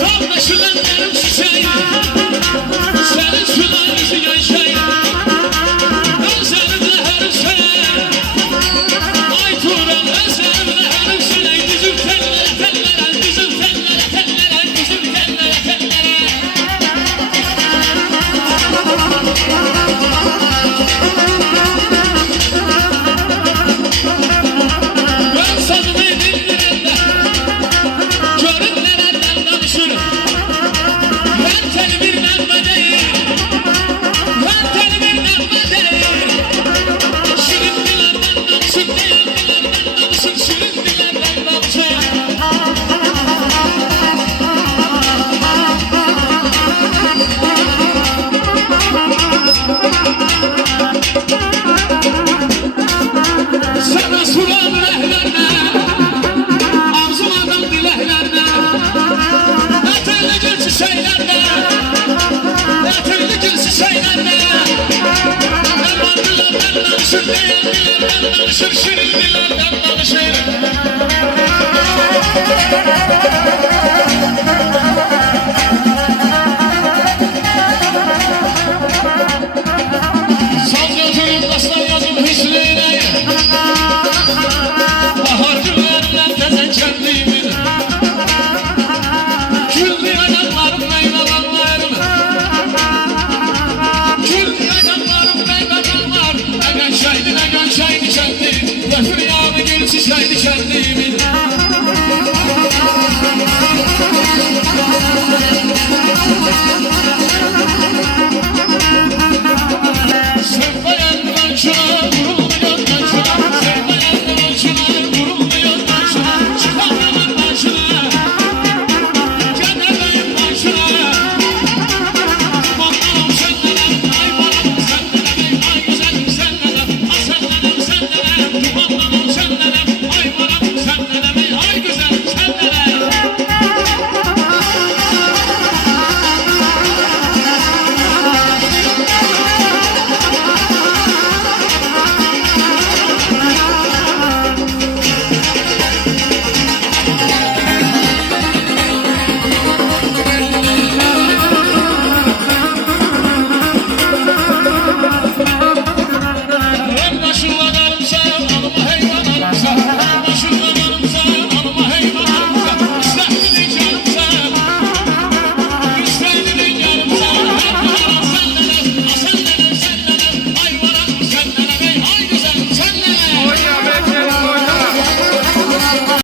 Kardeşlerim çiçeği, senin sularınızı yaşayın. Özlerimle her şey, ay Turan özlerimle her şey. Bizim tellere tellere, bizim tellere tellere, bizim tellere tellere. Ben sanımı dindirende, görün nereden danışır. Ben teli bir nemme değil, ben teli bir nemme değil. Şirin dilerden danışır, diyen dilerden danışır, şirin dilerden danışır. Sana suran rehlerine, arzumadan dileklerine, eterli gül çiçeklerine, eterli gül çiçeklerine. Aman dilerden danışır, diyen dilerden danışır, şirin dilerden danışır.